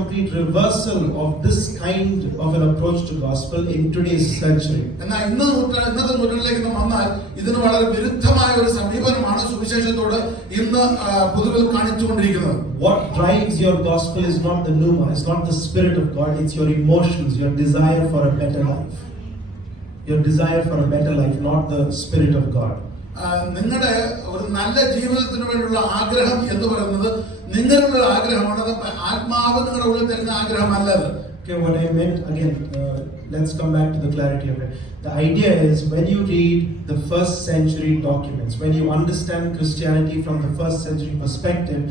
complete reversal of this kind of an approach to gospel in today's century. എന്നാൽ ഇന്നത്തെ നൂറ്റാണ്ടിലേക്ക് നാം വന്നാൽ ഇതിന് വളരെ വിരുദ്ധമായ ഒരു സമീപനമാണ് സുവിശേഷത്തോട് ഇന്ന് പൊതുവിൽ കാണിച്ചുകൊണ്ടിരിക്കുന്നത്. What drives your gospel is not the pneuma, it's not the spirit of God, it's your emotions, your desire for a better life. Your desire for a better life, not the spirit of God. നിങ്ങളുടെ ഒരു നല്ല ജീവിതത്തിന് വേണ്ടിയുള്ള ആഗ്രഹം എന്ന് പറയുന്നത് നിങ്ങളുടെ ആഗ്രഹമാണ്. ആത്മാവ് നിങ്ങളുടെ ഉള്ളിൽ തരുന്ന ആഗ്രഹമല്ലത്. Okay, what I meant again, let's come back to the clarity of it. The idea is when you read the first century documents, when you understand Christianity from the first century perspective,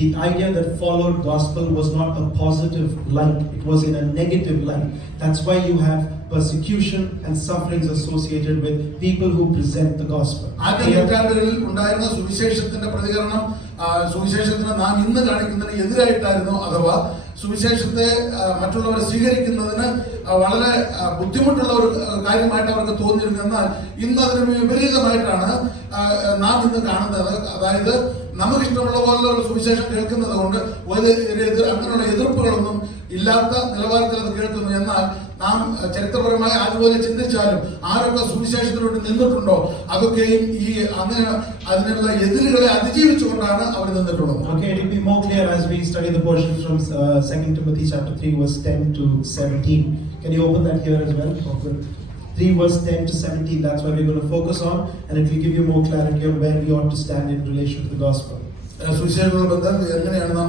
the idea that followed gospel was not a positive light, it was in a negative light. That's why you have persecution and sufferings associated with people who present the gospel. ആദ്യ നൂറ്റാണ്ടുകളിൽ ഉണ്ടായിരുന്ന സുവിശേഷത്തിന്റെ പ്രതികരണം സുവിശേഷത്തിന് നാം ഇന്ന് കാണിക്കുന്നതിന് എതിരായിട്ടായിരുന്നു. അഥവാ സുവിശേഷത്തെ മറ്റുള്ളവർ സ്വീകരിക്കുന്നതിന് വളരെ ബുദ്ധിമുട്ടുള്ള ഒരു കാര്യമായിട്ട് അവർക്ക് തോന്നിയിരുന്നു. എന്നാൽ ഇന്ന് അതിന് വിപരീതമായിട്ടാണ് നാം ഇന്ന് കാണുന്നത്. അതായത് നമുക്കിഷ്ടമുള്ള പോലുള്ള സുവിശേഷം കേൾക്കുന്നത് കൊണ്ട് അങ്ങനെയുള്ള എതിർപ്പുകളൊന്നും ഇല്ലാത്ത നിലവാരത്തിൽ അത് കേൾക്കുന്നു. എന്നാൽ നാം ചരിത്രപരമായി അതുപോലെ ചിന്തിച്ചാലും ആരൊക്കെ സുവിശേഷത്തിലൂടെ നിന്നിട്ടുണ്ടോ അതൊക്കെയും ഈ അങ്ങനെ അതിനുള്ള എതിരുകളെ അതിജീവിച്ചുകൊണ്ടാണ് അവർ നിന്നിട്ടുള്ളത്. Okay, it will be more clear as we study the portion from 2 Timothy chapter 3 verse 10 to 17. Can you open that here as well? Okay. 3 verse 10 to 17, that's what we're going to focus on, and it will give you more clarity on where we ought to stand in relation to the gospel. സുവിശേഷങ്ങളുടെ ബന്ധം എങ്ങനെയാണ് നാം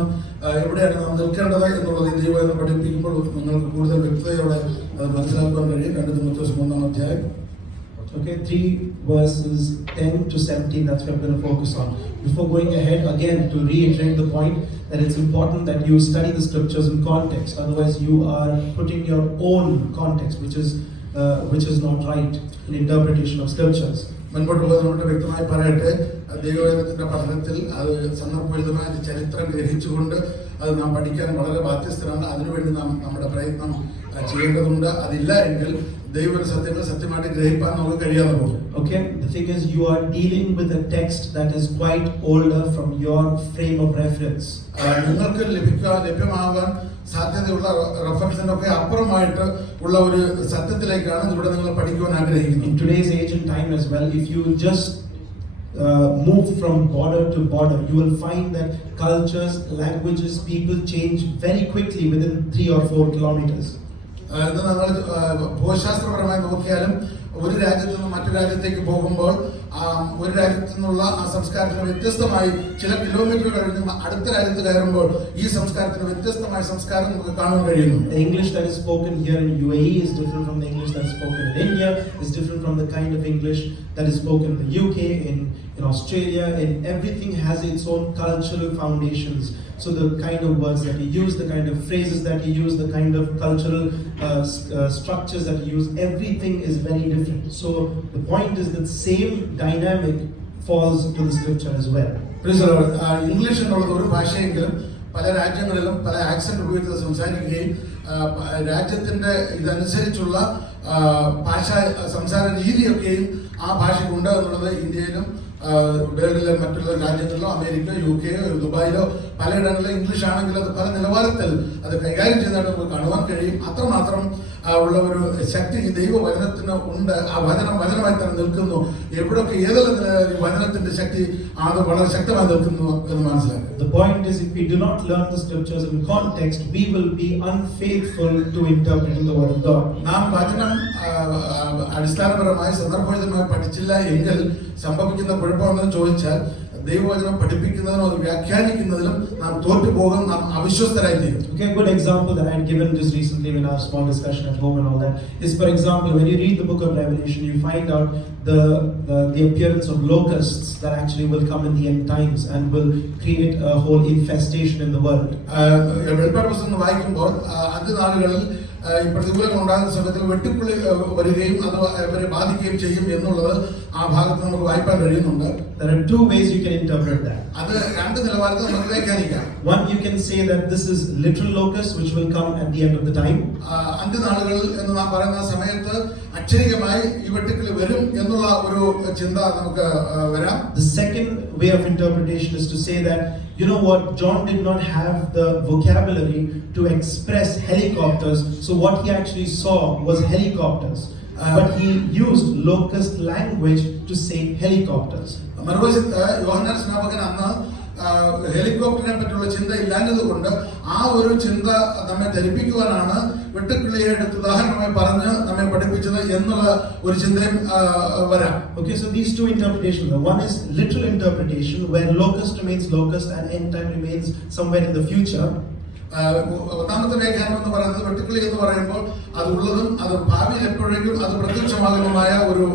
എവിടെയാണ് നാം നിൽക്കേണ്ടത് എന്നുള്ളത് ദൈവം പഠിപ്പിക്കുമ്പോൾ നിങ്ങൾക്ക് കൂടുതൽ വ്യക്തതയോടെ അത് മനസ്സിലാക്കാൻ കഴിയും. 2 തിമോഥെയോസ് 3-ാം അധ്യായം. Okay, 3 verses 10 to 17, that's what we're going to focus on. Before going ahead, again, to reiterate the point that it's important that you study the scriptures in context. Otherwise, you are putting your own context, which is not right in interpretation of scriptures. മുൻപോട്ടുള്ളത് നമ്മുടെ വ്യക്തമായി പറയട്ടെ, ദൈവവചനത്തിന്റെ പഠനത്തിൽ അത് സന്ദർഭോചിതമായ ചരിത്രം ഗ്രഹിച്ചുകൊണ്ട് അത് നാം പഠിക്കാൻ വളരെ ബാധ്യസ്ഥരാണ്. അതിനുവേണ്ടി നാം നമ്മുടെ പ്രയത്നം ചെയ്യേണ്ടതുണ്ട്. അതില്ല എങ്കിൽ ദൈവ സത്യങ്ങൾ സത്യമായിട്ട് ഗ്രഹിക്കാൻ നമുക്ക് കഴിയാതെ പോകും. Okay, the thing is you are dealing with a text that is quite older from your frame of reference. നിങ്ങൾക്ക് ലഭ്യമാകാൻ സാധ്യതയുള്ള റെഫറൻസിനൊക്കെ അപ്പുറമായിട്ട് ഉള്ള ഒരു സത്യത്തിലേക്കാണ് ഇവിടെ നിങ്ങൾ പഠിക്കുവാൻ ആഗ്രഹിക്കുന്നത്. In today's age and time as well, if you just move from border to border, you will find that cultures, languages, people change very quickly within 3 or 4 kilometers. ഇത് നമ്മൾ ഭൂശാസ്ത്രപരമായി നോക്കിയാലും ഒരു രാജ്യത്ത് നിന്ന് മറ്റു രാജ്യത്തേക്ക് പോകുമ്പോൾ ഒരു രാജ്യത്തു നിന്നുള്ള ആ സംസ്കാരത്തിന് വ്യത്യസ്തമായി ചില കിലോമീറ്റർ കഴിഞ്ഞ് അടുത്ത രാജ്യത്ത് കയറുമ്പോൾ ഈ സംസ്കാരത്തിന് വ്യത്യസ്തമായ സംസ്കാരം നമുക്ക് കാണാൻ കഴിയുന്നു. The English that is spoken here in UAE is different from the English that is spoken in India, is different from the kind of English that is spoken in the UK, in Australia, and everything has its own cultural foundations. So the kind of words that you use, the kind of phrases that you use, the kind of cultural structures that you use, everything is very different. So the point is that same dynamic falls to the scripture as well. English എന്നുള്ളത് ഒരു ഭാഷയെങ്കിലും പല രാജ്യങ്ങളിലും പല accent ഉപയോഗിച്ച് സംസാരിക്കുകയും രാജ്യത്തിന്റെ ഇതനുസരിച്ചുള്ള ഭാഷ സംസാര രീതിയൊക്കെയും ആ ഭാഷയ്ക്കുണ്ട് എന്നുള്ളത് ഇന്ത്യയിലും വേൾഡിലെ മറ്റുള്ള രാജ്യങ്ങളിലോ അമേരിക്ക, UK, ദുബായിലോ പലയിടങ്ങളിലും ഇംഗ്ലീഷ് ആണെങ്കിൽ അത് പല നിലവാരത്തിൽ അത് കൈകാര്യം ചെയ്തായിട്ട് നമുക്ക് കാണുവാൻ കഴിയും. അത്രമാത്രം ഉള്ള ഒരു ശക്തി ഈ ദൈവവചനത്തിന് ഉണ്ട്. ആ വചനമായി തന്നെ നിൽക്കുന്നു. എവിടെയൊക്കെ ഏതെല്ലാം വചനത്തിന്റെ ശക്തി അത് വളരെ ശക്തമായി നിൽക്കുന്നു എന്ന് മനസ്സിലാക്കുക. The point is, if we do not learn the scriptures in context, we will be unfaithful to interpreting the word of God. നാം വചനം അടിസ്ഥാനപരമായി സന്ദർഭോചിതമായി പഠിച്ചില്ല എങ്കിൽ സംഭവിക്കുന്ന കുഴപ്പമെന്ന് ചോദിച്ചാൽ ദൈവവചനം പഠിപ്പിക്കുന്നതിനും അത് വ്യാഖ്യാനിക്കുന്നതിലും നാം തോറ്റുപോകും, നാം അവിശ്വസ്തരായി തീരും. Okay, a good example that I had given just recently in our small discussion at home and all that is, for example, when you read the book of Revelation, you find out the appearance of locusts that actually will come in the end times and will create a whole infestation in the world. വെളിപ്പാട് പുസ്തകം വായിക്കുമ്പോൾ അന്ത്യനാളുകളിൽ ഈ പ്രതികൂലങ്ങൾ ഉണ്ടാകുന്ന സമയത്തിൽ വെട്ടുക്കിളി വരികയും അത് അവരെ ബാധിക്കുകയും ചെയ്യും എന്നുള്ളത് ആ ഭാഗത്ത് നമുക്ക് വായിക്കാൻ കഴിയുന്നുണ്ട്. There are 2 ways you can interpret that. അത് രണ്ട് നിലവാരത്തിൽ നമുക്ക് വ്യാഖ്യാനിക്കാം. One, you can say that this is literal locust which will come at the end of the time. അന്ത്യനാളുകൾ എന്ന് നാം പറയുന്ന സമയത്ത് അക്ഷരികമായി ഈ വെട്ടുക്കിളി വരും എന്നുള്ള ഒരു ചിന്ത നമുക്ക് വരാം. The second way of interpretation is to say that, you know what, John did not have the vocabulary to express helicopters, so what he actually saw was helicopters. But he used locust language to say helicopters. മറുവശത്ത് യോഹന്നാൻ സ്നാപകൻ അന്ന് ഹെലികോപ്റ്ററിനെ പറ്റിയുള്ള ചിന്ത ഇല്ലാഞ്ഞതുകൊണ്ട് ആ ഒരു ചിന്ത നമ്മെ ധരിപ്പിക്കുവാനാണ് വെട്ടുക്കിളിയെ എടുത്ത് ഉദാഹരണമായി പറഞ്ഞ് നമ്മെ പഠിപ്പിച്ചത് എന്നുള്ള ഒരു ചിന്തയും വരാം. Okay, so these two interpretations. One is literal interpretation, where locust remains locust and end time remains somewhere in the future. ഒന്നാമത്തെ വ്യാഖ്യാനം എന്ന് പറയുന്നത് വെട്ടുക്കിളി എന്ന് പറയുമ്പോൾ അത് ഉള്ളതും അത് ഭാവിയിൽ എപ്പോഴെങ്കിലും അത് പ്രത്യക്ഷമാകുന്നതുമായ ഒരു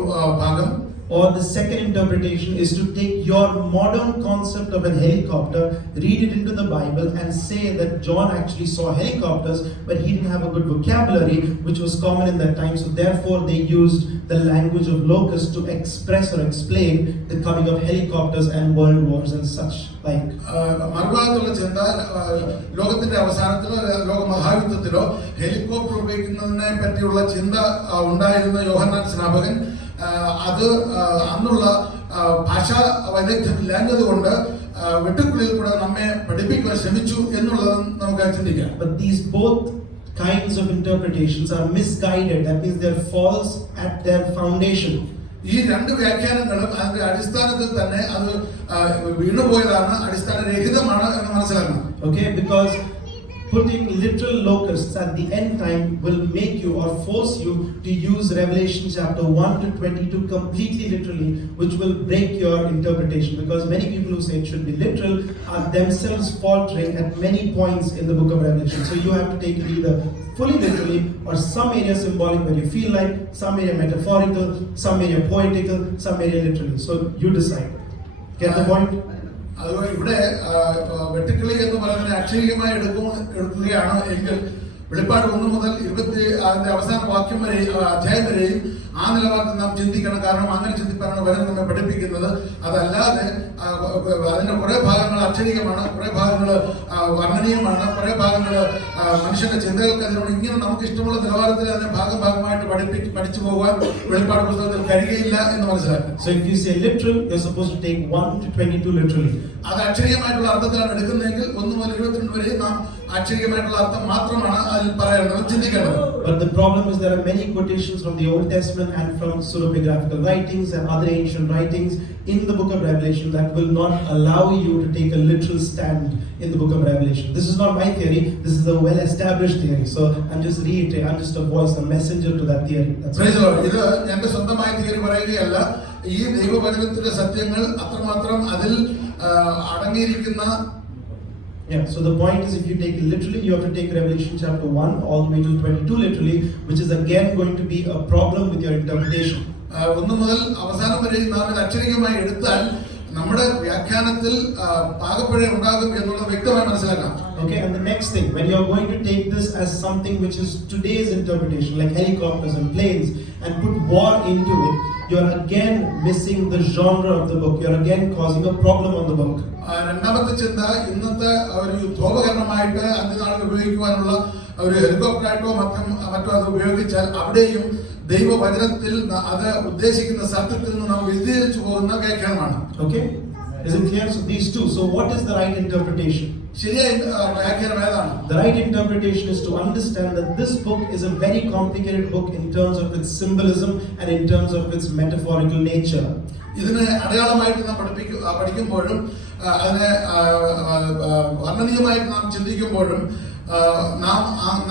ഭാഗം. Or the second interpretation is to take your modern concept of a helicopter, read it into the Bible and say that John actually saw helicopters, but he didn't have a good vocabulary which was common in that time, so therefore they used the language of locusts to express or explain the coming of helicopters and world wars and such like. മറുഭാഗത്തുള്ള ചിന്ത ലോകത്തിന്റെ അവസാനത്തിലോ ലോകമഹായുദ്ധത്തിലോ helicopter ഉപയോഗിക്കുന്നതിനെ പറ്റിയുള്ള ചിന്ത ഉണ്ടായിരുന്ന യോഹന്നാൻ സ്നാപകൻ അത് അന്നുള്ള ഭാഷാ വൈദഗ്ധ്യമില്ലാഞ്ഞത് കൊണ്ട് വെട്ടുക്കിളിയിൽ കൂടെ നമ്മെ പഠിപ്പിക്കുവാൻ ശ്രമിച്ചു എന്നുള്ളത് നമുക്ക് ചിന്തിക്കാം. But these both kinds of interpretations are misguided. That means they're false at their foundation. ഈ രണ്ട് വ്യാഖ്യാനങ്ങളും അതിന്റെ അടിസ്ഥാനത്തിൽ തന്നെ അത് വീണുപോയതാണ്, അടിസ്ഥാനരഹിതമാണ് എന്ന് മനസ്സിലാക്കണം. Okay, because putting literal locusts at the end time will make you or force you to use Revelation chapter 1 to 22 completely literally, which will break your interpretation, because many people who say it should be literal are themselves faltering at many points in the book of Revelation. So you have to take it either fully literally or some area symbolic where you feel like, some area metaphorical, some area poetical, some area literally. So you decide. Get the point? അതുപോലെ ഇവിടെ വെട്ടുക്കിളി എന്ന് പറയുന്നത് അക്ഷരികമായി എടുക്കുകയാണ് എങ്കിൽ വെളിപ്പാട് 1 മുതൽ 20 അതിന്റെ അവസാന വാക്യം വരെ അധ്യായം വരെയും ആ നിലവാരത്തിൽ നാം ചിന്തിക്കണം. കാരണം അങ്ങനെ ചിന്തിപ്പാനാണ് വചനം നമ്മെ പഠിപ്പിക്കുന്നത്. അതല്ലാതെ അതിന്റെ കുറെ ഭാഗങ്ങൾ അക്ഷരികമാണ്, കുറെ ഭാഗങ്ങൾ വർണ്ണനീയമാണ്, കുറെ ഭാഗങ്ങൾ മനുഷ്യന്റെ ചിന്തകൾക്ക് അതിനോട് ഇങ്ങനെ നമുക്ക് ഇഷ്ടമുള്ള നിലവാരത്തിൽ അതിനെ ഭാഗമായിട്ട് പഠിച്ചു പോകാൻ വെളിപ്പാട് പുസ്തകത്തിൽ കഴിയുകയില്ല എന്ന് മനസ്സിലാക്കും. So if you say literal, you're supposed to take 1 to 22 literally. അത് അക്ഷരികമായിട്ടുള്ള അർത്ഥത്തിലാണ് എടുക്കുന്നതെങ്കിൽ 1 മുതൽ 22 വരെ നാം അക്ഷരികമായിട്ടുള്ള അർത്ഥം മാത്രമാണ് അതിൽ പറയേണ്ടത്, ചിന്തിക്കേണ്ടത്. But the problem is there are many quotations from the Old Testament and from pseudepigraphical writings and other ancient writings in the book of Revelation that will not allow you to take a literal stand in the book of Revelation. This is not my theory, this is a well-established theory. So I'm just reiterating, I'm just a voice, a messenger to that theory. Praise the Lord. ഇത് എന്റെ സ്വന്തമായ theory പറയുകയല്ല. ഈ ദൈവവചനത്തിലെ സത്യങ്ങൾ അത്രമാത്രം അതിൽ അടങ്ങിയിരിക്കുന്ന. Yeah, so the point is, if you take it literally, you have to take Revelation chapter 1 all the way to 22 literally, which is again going to be a problem with your interpretation. 1 മുതൽ അവസാനം വരെ നാം ഇത് അക്ഷരികമായി എടുത്താൽ നമ്മുടെ വ്യാഖ്യാനത്തിൽ പാകപ്പിഴ ഉണ്ടാകും എന്നുള്ളത് വ്യക്തമായി മനസ്സിലാക്കാം. Okay, and the next thing, when you're going to take this as something which is today's interpretation, like helicopters and planes, and put war into it, you're again missing the genre of the book. You're again causing a problem on the book. രണ്ടാമത്തെ ചിന്ത, ഇന്നത്തെ ഒരു യുദ്ധോപകരണമായിട്ട് അന്ത്യനാളിൽ ഉപയോഗിക്കുവാനുള്ള ഒരു ഹെലികോപ്റ്ററായിട്ടോ മറ്റോ അത് ഉപയോഗിച്ചാൽ അവിടെയും ദൈവവചനത്തിൽ അത് ഉദ്ദേശിക്കുന്ന സത്യത്തിൽ നിന്ന് നാം വ്യതിചലിച്ചു പോകുന്ന വ്യാഖ്യാനമാണ്. Okay, is it clear? So these two. So what is the right interpretation? ശരിയായ വ്യാഖ്യാനം ഏതാണ്? The right interpretation is to understand that this book is a very complicated book in terms of its symbolism and in terms of its metaphorical nature. ഇതിനെ അടയാളമായിട്ട് നാം പഠിക്കുമ്പോഴും അതിനെ വർണ്ണനീയമായിട്ട് നാം ചിന്തിക്കുമ്പോഴും നാം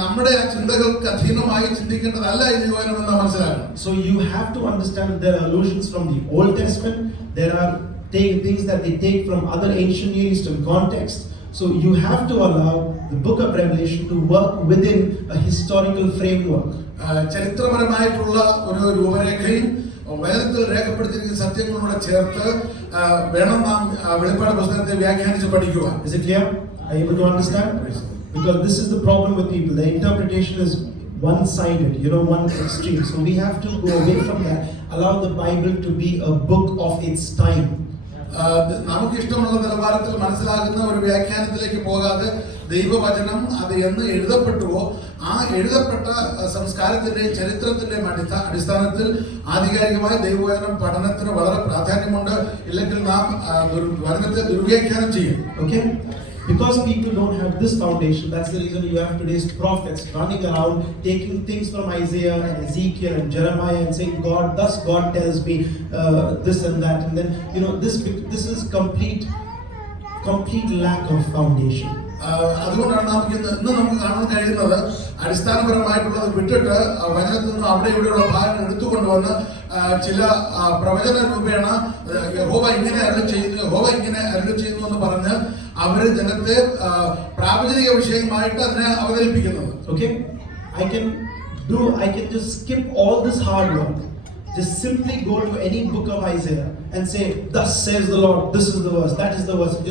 നമ്മുടെ ചിന്തകൾക്ക് അധീനമായി ചിന്തിക്കേണ്ടതല്ല ഈ ദൈവവചനം എന്ന് മനസ്സിലാക്കണം. So you have to understand that there are allusions from the Old Testament. There are things that they take from other ancient Near Eastern contexts. So you have to allow the book of Revelation to work within a historical framework. ചരിത്രപരമായിട്ടുള്ള ഒരു രൂപരേഖയും വേദത്തിൽ രേഖപ്പെടുത്തിയിരിക്കുന്ന സത്യങ്ങളോട് ചേർത്ത് വേണം നാം വെളിപ്പാട് പുസ്തകത്തെ വ്യാഖ്യാനിച്ച് പഠിക്കുക. Is it clear? Are you able to understand? Because this is the problem with people. The interpretation is one-sided, one extreme. So we have to go away from that. Allow the Bible to be a book of its time. നമുക്ക് ഇഷ്ടമുള്ള നിലവാരത്തിൽ മനസ്സിലാകുന്ന ഒരു വ്യാഖ്യാനത്തിലേക്ക് പോകാതെ ദൈവവചനം അത് എന്ന് എഴുതപ്പെട്ടുവോ ആ എഴുതപ്പെട്ട സംസ്കാരത്തിന്റെ ചരിത്രത്തിന്റെ അടിസ്ഥാനത്തിൽ ആധികാരികമായ ദൈവവചനം പഠനത്തിന് വളരെ പ്രാധാന്യമുണ്ട്. ഇല്ലെങ്കിൽ നാം വചനത്തെ ദുർവ്യാഖ്യാനം ചെയ്യും. Okay? Because people don't have this foundation, that's the reason you have today's prophets running around taking things from Isaiah and Ezekiel and Jeremiah and saying, God, thus God tells me this and that. And then, this is complete lack of foundation. അതുകൊണ്ടാണ് നമുക്ക് കാണാൻ കഴിയുന്നത് അടിസ്ഥാനപരമായിട്ടുള്ളത് വിട്ടിട്ട് വചനത്തിൽ നിന്ന് അവിടെ ഇവിടെയുള്ള ഭാഗങ്ങൾ എടുത്തുകൊണ്ടുവന്ന് ചില പ്രവചന രൂപേണ യഹോവ ഇങ്ങനെ അരുളി ചെയ്യുന്നു എന്ന് പറഞ്ഞ് അവര് ജനത്തെ പ്രാവചനിക വിഷയമായിട്ട് അതിനെ അവതരിപ്പിക്കുന്നത്. Okay, I can just skip all this hard work. Just simply go to any book of Isaiah and say, thus says the Lord, this is the verse, that is the verse. Just